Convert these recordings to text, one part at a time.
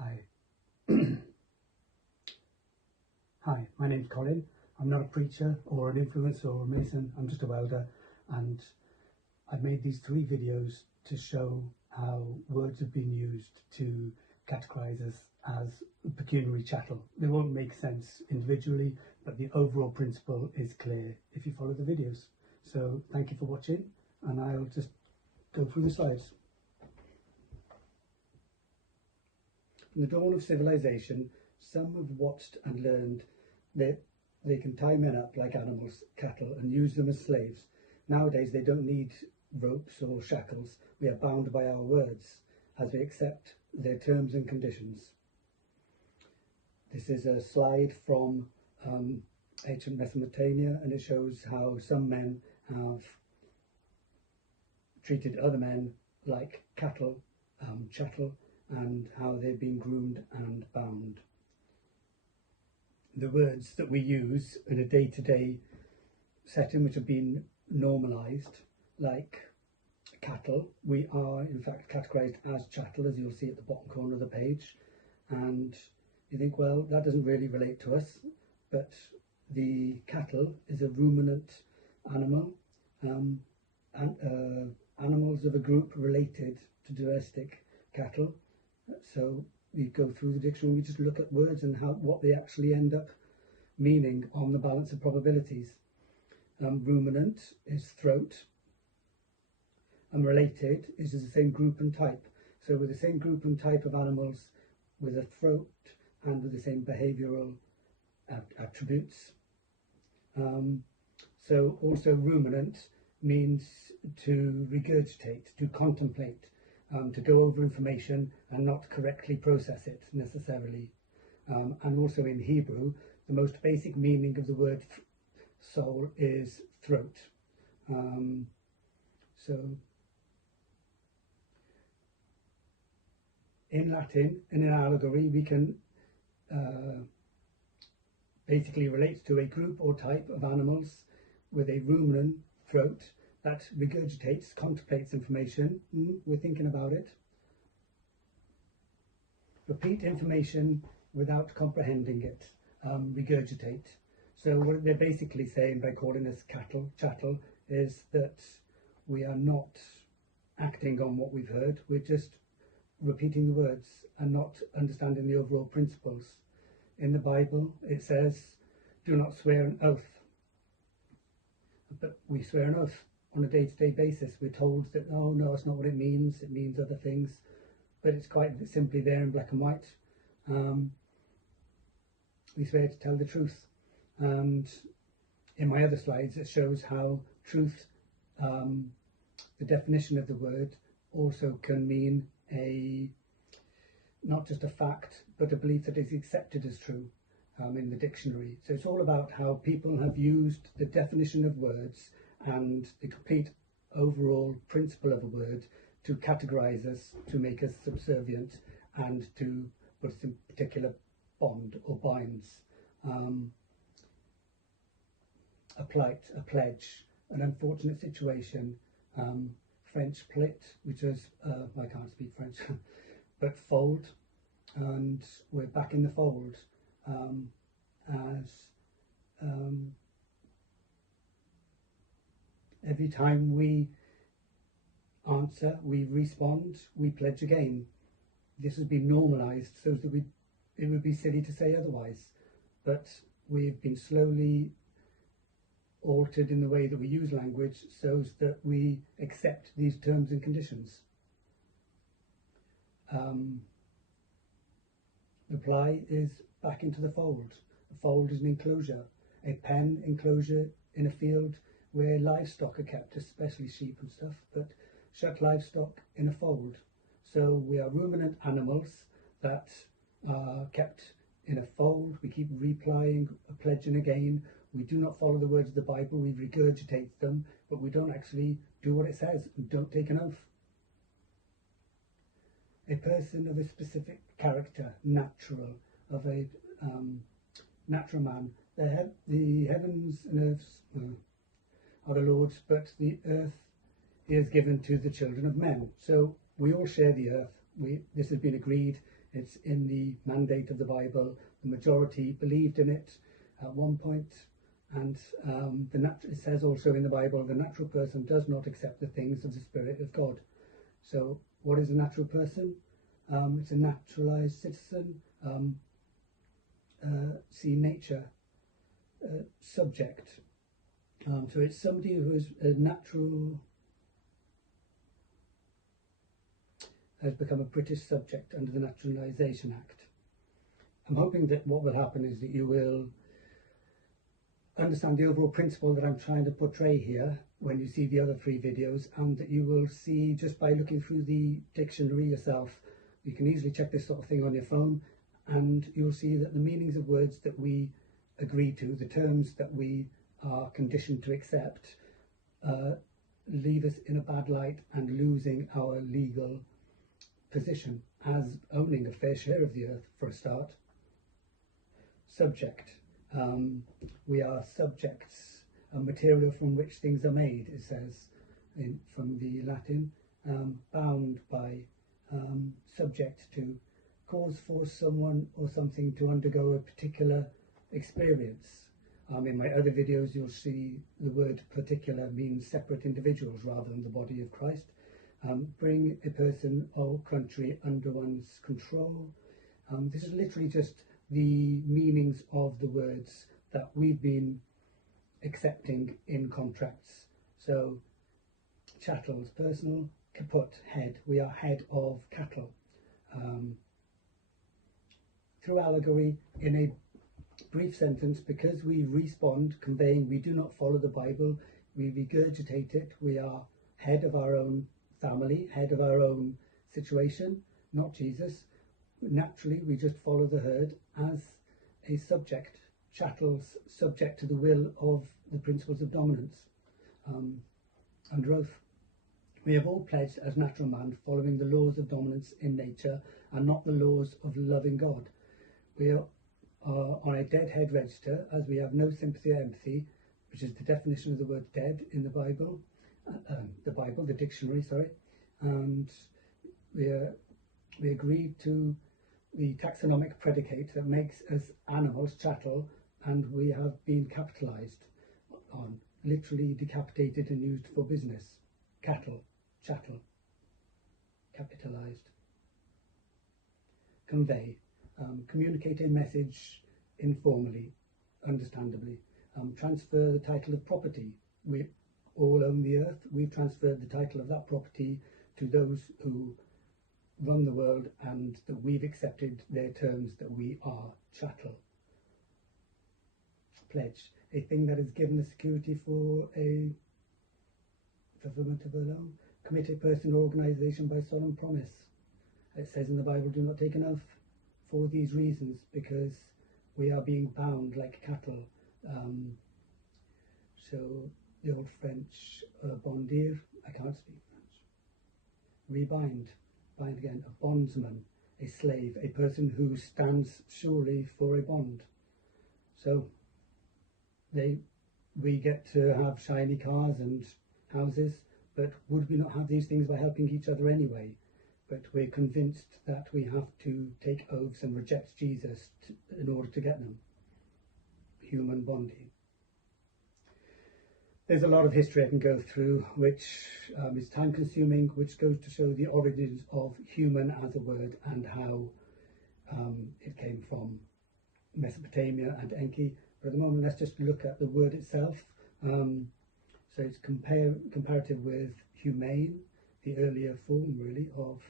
Hi. Hi, my name's Colin. I'm not a preacher or an influencer or a mason, I'm just a welder, and I've made these 3 videos to show how words have been used to categorise us as pecuniary chattel. They won't make sense individually, but the overall principle is clear if you follow the videos. So thank you for watching, and I'll just go through the slides. From the dawn of civilization, some have watched and learned that they can tie men up like animals, cattle, and use them as slaves. Nowadays they don't need ropes or shackles. We are bound by our words as we accept their terms and conditions. This is a slide from ancient Mesopotamia, and it shows how some men have treated other men like cattle, chattel, and how they've been groomed and bound. The words that we use in a day-to-day setting, which have been normalised, like cattle, we are in fact categorised as chattel, as you'll see at the bottom corner of the page. And you think, well, that doesn't really relate to us, but the cattle is a ruminant animal, animals of a group related to domestic cattle. So we go through the dictionary, we just look at words and what they actually end up meaning on the balance of probabilities. Ruminant is throat, and related is the same group and type. So with the same group and type of animals with a throat and with the same behavioural attributes. So also ruminant means to regurgitate, to contemplate, to go over information and not correctly process it necessarily. And also in Hebrew, the most basic meaning of the word soul is throat. So in Latin, in an allegory, we can basically relate to a group or type of animals with a ruminant throat that regurgitates, contemplates information. We're thinking about it. Repeat information without comprehending it. Regurgitate. So what they're basically saying by calling us chattel, is that we are not acting on what we've heard. We're just repeating the words and not understanding the overall principles. In the Bible, it says, do not swear an oath. But we swear an oath on a day-to-day basis. We're told that, oh no, that's not what it means other things, but it's quite simply there in black and white. We swear to tell the truth, and in my other slides it shows how truth, the definition of the word, also can mean not just a fact, but a belief that is accepted as true in the dictionary. So it's all about how people have used the definition of words and the complete overall principle of a word to categorise us, to make us subservient, and to put us in particular bond or binds. A plight, a pledge, an unfortunate situation, French plit, which is, I can't speak French, but fold, and we're back in the fold, as every time we answer, we respond, we pledge again. This has been normalised so that it would be silly to say otherwise, but we've been slowly altered in the way that we use language so that we accept these terms and conditions. Reply is back into the fold. A fold is an enclosure, a pen enclosure in a field where livestock are kept, especially sheep and stuff, but shut livestock in a fold. So we are ruminant animals that are kept in a fold. We keep replying, pledging again. We do not follow the words of the Bible, we regurgitate them, but we don't actually do what it says and don't take an oath. A person of a specific character, natural, of a natural man. The heavens and earths are the Lord's, but the earth is given to the children of men. So we all share the earth. This has been agreed It's in the mandate of the Bible. The majority believed in it at one point, and it says also in the Bible, the natural person does not accept the things of the Spirit of God. So what is a natural person? It's a naturalized citizen. See nature, subject. So it's somebody who is a natural, has become a British subject under the Naturalisation Act. I'm hoping that what will happen is that you will understand the overall principle that I'm trying to portray here when you see the other 3 videos, and that you will see, just by looking through the dictionary yourself, you can easily check this sort of thing on your phone, and you'll see that the meanings of words that we agree to, the terms that we are conditioned to accept, leave us in a bad light and losing our legal position as owning a fair share of the earth, for a start. Subject. We are subjects, a material from which things are made, it says from the Latin. Bound by, subject to, cause for someone or something to undergo a particular experience. In my other videos you'll see the word particular means separate individuals rather than the body of Christ. Bring a person or country under one's control. This is literally just the meanings of the words that we've been accepting in contracts. So chattels, personal, kaput, head. We are head of cattle. Through allegory, in a brief sentence, because we respond, conveying we do not follow the Bible, we regurgitate it, we are head of our own family, head of our own situation, not Jesus. Naturally, we just follow the herd as a subject, chattels subject to the will of the principles of dominance under oath. We have all pledged as natural man, following the laws of dominance in nature and not the laws of loving God. We are on a dead head register, as we have no sympathy or empathy, which is the definition of the word dead in the Bible, the dictionary, sorry, and we agreed to the taxonomic predicate that makes us animals, chattel, and we have been capitalized on, literally decapitated and used for business. Cattle, chattel, capitalized. Convey, communicate a message informally, understandably. Transfer the title of property. We all own the earth. We've transferred the title of that property to those who run the world, and that we've accepted their terms, that we are chattel. Pledge, a thing that is given a security for a fulfillment of a loan. Commit a person or organisation by solemn promise. It says in the Bible, do not take an oath for these reasons, because we are being bound like cattle. So the old French Bondi, I can't speak French. Rebind, bind again, a bondsman, a slave, a person who stands surely for a bond. So we get to have shiny cars and houses, but would we not have these things by helping each other anyway? But we're convinced that we have to take oaths and reject Jesus in order to get them. Human Bondi. There's a lot of history I can go through, which is time consuming, which goes to show the origins of human as a word and how it came from Mesopotamia and Enki. But at the moment, let's just look at the word itself. So it's comparative with humane, the earlier form really of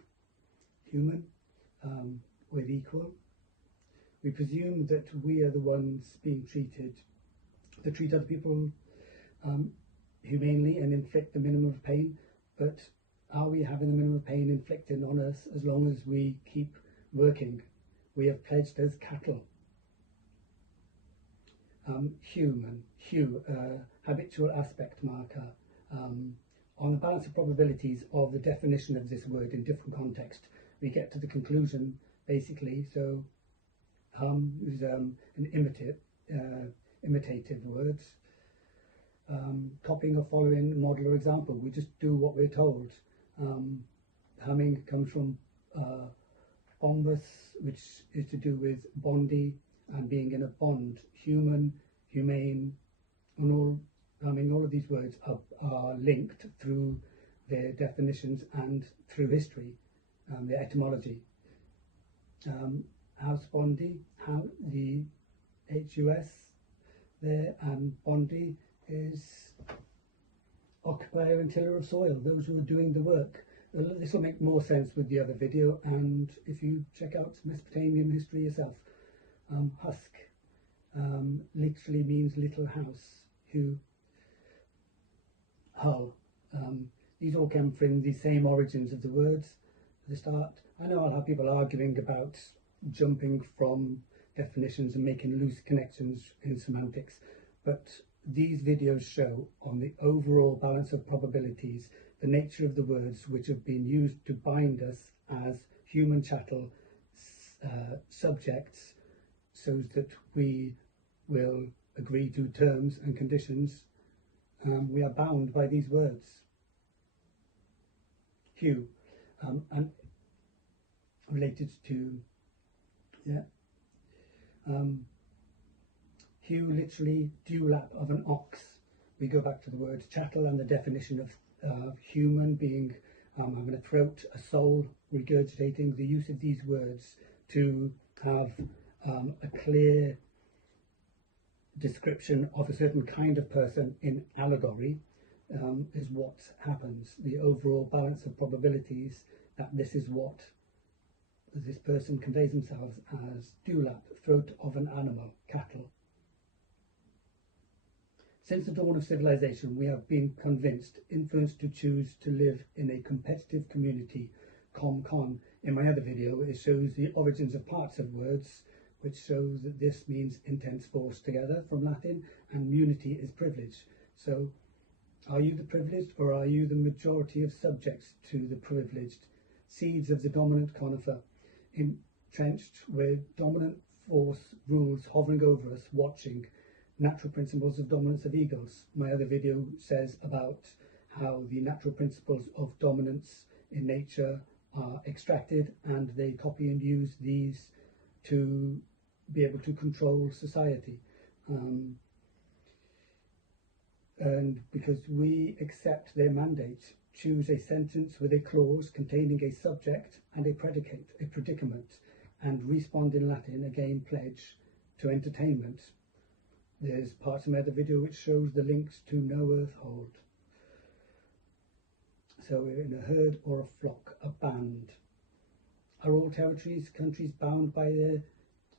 human, with equal. We presume that we are the ones being treated, that treat other people humanely and inflict the minimum of pain, but are we having the minimum of pain inflicted on us as long as we keep working? We have pledged as cattle. Human, hue, habitual aspect marker. On the balance of probabilities of the definition of this word in different contexts, we get to the conclusion, basically. So is an imitative word. Copying or following model or example. We just do what we're told. Humming comes from bombus, which is to do with Bondi and being in a bond, human, humane, and all of these words are linked through their definitions and through history, their etymology. House Bondi, how the HUS there, and Bondi is occupier and tiller of soil, those who are doing the work. This will make more sense with the other video, and if you check out Mesopotamian history yourself. Husk literally means little house. Hull. These all come from the same origins of the words at the start. I know I'll have people arguing about jumping from definitions and making loose connections in semantics, but these videos show on the overall balance of probabilities the nature of the words which have been used to bind us as human chattel subjects, so that we will agree to terms and conditions. We are bound by these words. Hue, and related to, hue literally dewlap of an ox. We go back to the word chattel and the definition of human being having a throat, a soul, regurgitating. The use of these words to have a clear description of a certain kind of person in allegory is what happens. The overall balance of probabilities that this is what this person conveys themselves as: dewlap, throat of an animal, cattle. Since the dawn of civilization, we have been convinced, influenced to choose to live in a competitive community, com-con. In my other video, it shows the origins of parts of words, which shows that this means intense force together from Latin, and munity is privilege. So, are you the privileged, or are you the majority of subjects to the privileged? Seeds of the dominant conifer, entrenched where dominant force rules, hovering over us, watching. Natural principles of dominance of eagles. My other video says about how the natural principles of dominance in nature are extracted, and they copy and use these to be able to control society. And because we accept their mandate, choose a sentence with a clause containing a subject and a predicate, a predicament, and respond in Latin, again pledge to entertainment. There's parts of my other video which shows the links to no earth hold. So we're in a herd or a flock, a band. Are all territories, countries bound by their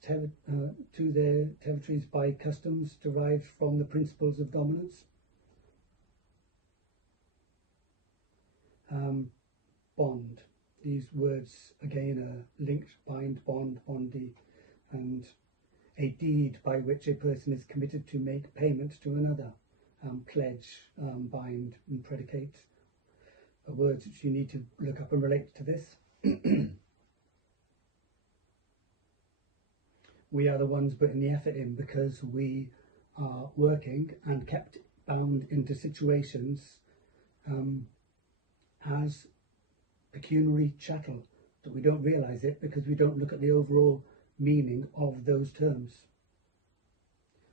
to their territories by customs derived from the principles of dominance? Bond. These words again are linked: bind, bond, bondi, and a deed by which a person is committed to make payment to another. Pledge, bind, and predicate are words which you need to look up and relate to this. We are the ones putting the effort in because we are working and kept bound into situations as pecuniary chattel, that we don't realise it because we don't look at the overall meaning of those terms.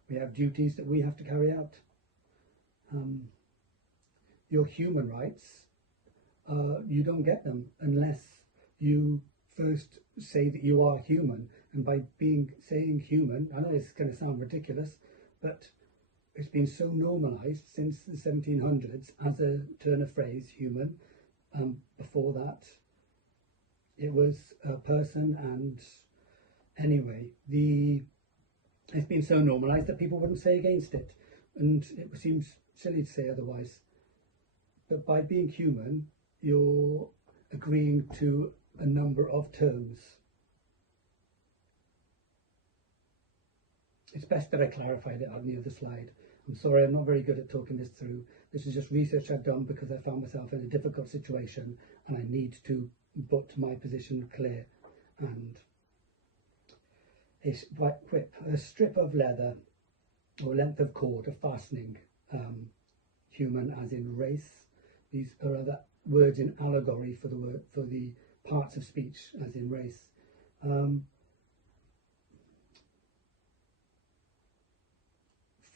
We have duties that we have to carry out. Your human rights, you don't get them unless you first say that you are human. And by saying human, I know it's going to sound ridiculous, but it's been so normalised since the 1700s as a turn of phrase, human. Before that, it was a person, and anyway, it's been so normalised that people wouldn't say against it, and it seems silly to say otherwise. But by being human, you're agreeing to a number of terms. It's best that I clarified it on the other slide. I'm sorry, I'm not very good at talking this through. This is just research I've done because I found myself in a difficult situation and I need to put my position clear. And a whip, a strip of leather or length of cord, a fastening. Human as in race. These are other words in allegory for the parts of speech as in race.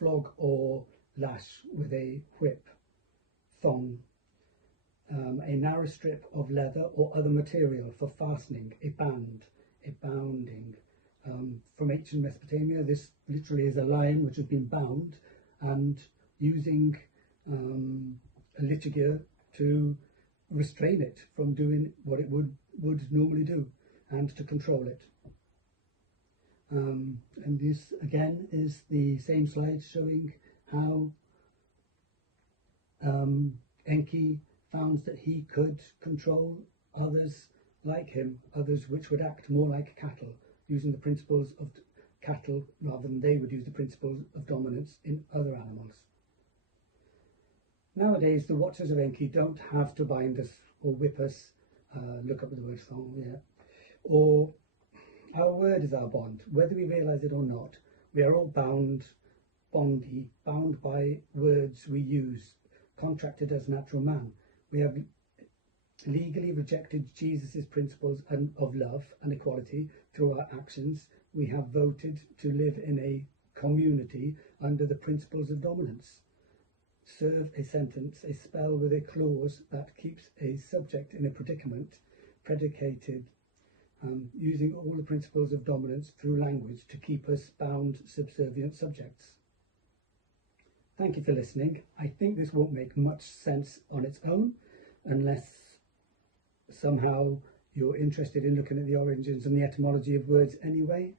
flog or lash with a whip, thong, a narrow strip of leather or other material for fastening, a band, a bounding. From ancient Mesopotamia, this literally is a lion which has been bound and using a liturgia to restrain it from doing what it would normally do and to control it. And this again is the same slide showing how Enki found that he could control others like him, others which would act more like cattle, using the principles of cattle rather than they would use the principles of dominance in other animals. Nowadays, the Watchers of Enki don't have to bind us or whip us, look up the word thong, yeah, or our word is our bond. Whether we realise it or not, we are all bound, Bondi, bound by words we use, contracted as natural man. We have legally rejected Jesus' principles of love and equality through our actions. We have voted to live in a community under the principles of dominance. Serve a sentence, a spell with a clause that keeps a subject in a predicament, predicated, using all the principles of dominance through language to keep us bound, subservient subjects. Thank you for listening. I think this won't make much sense on its own unless somehow you're interested in looking at the origins and the etymology of words anyway.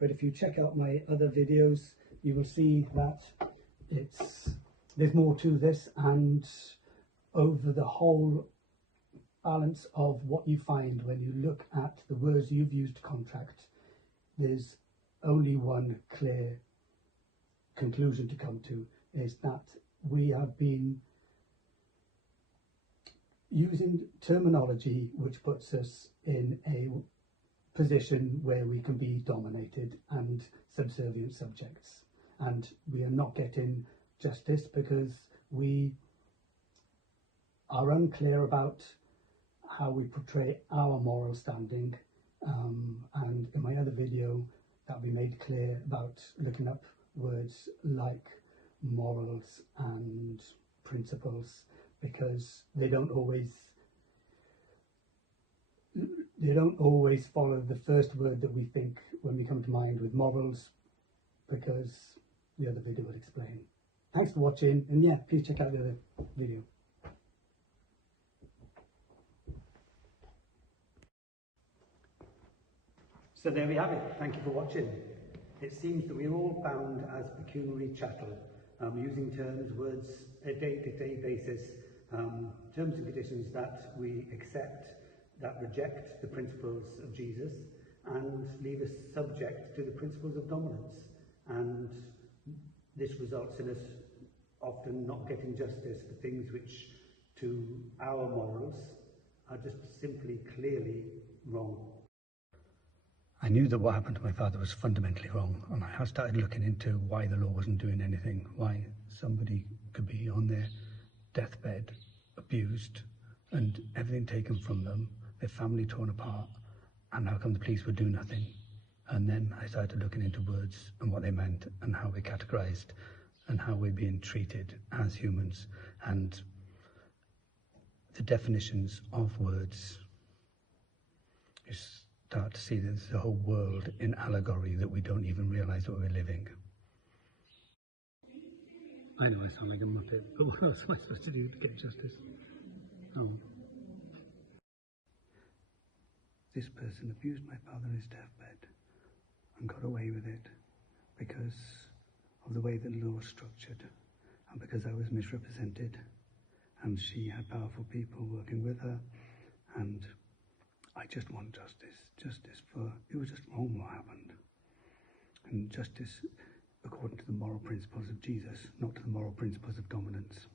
But if you check out my other videos, you will see that there's more to this, and over the whole balance of what you find when you look at the words you've used to contract, there's only one clear conclusion to come to, is that we have been using terminology which puts us in a position where we can be dominated and subservient subjects, and we are not getting justice because we are unclear about how we portray our moral standing, and in my other video that'll be made clear about looking up words like morals and principles, because they don't always follow the first word that we think when we come to mind with morals, because the other video will explain. Thanks for watching, and yeah, please check out the other video. So there we have it. Thank you for watching. It seems that we're all bound as pecuniary chattel, using terms, words, a day-to-day basis, terms and conditions that we accept, that reject the principles of Jesus and leave us subject to the principles of dominance. And this results in us often not getting justice for things which, to our morals, are just simply clearly wrong. I knew that what happened to my father was fundamentally wrong, and I started looking into why the law wasn't doing anything, why somebody could be on their deathbed, abused, and everything taken from them, their family torn apart, and how come the police would do nothing. And then I started looking into words and what they meant and how we're categorised and how we're being treated as humans, and the definitions of words. You start to see that there's a whole world in allegory that we don't even realise that we're living. I know I sound like a muppet, but what else am I supposed to do to get justice? This person abused my father on his deathbed and got away with it because of the way that the law was structured, and because I was misrepresented, and she had powerful people working with her, and I just want justice for, it was just wrong what happened, and justice according to the moral principles of Jesus, not to the moral principles of dominance.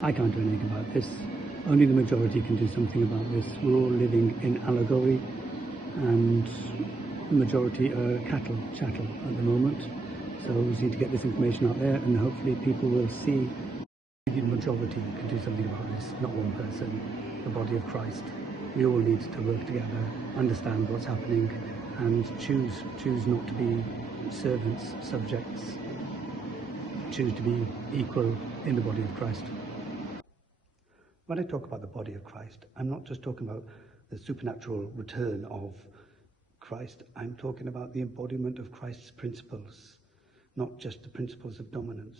I can't do anything about this. Only the majority can do something about this. We're all living in allegory, and the majority are chattel at the moment. So we just need to get this information out there, and hopefully people will see the majority can do something about this, not one person, the body of Christ. We all need to work together, understand what's happening, and choose not to be servants, subjects, choose to be equal in the body of Christ. When I talk about the body of Christ, I'm not just talking about the supernatural return of Christ. I'm talking about the embodiment of Christ's principles, not just the principles of dominance.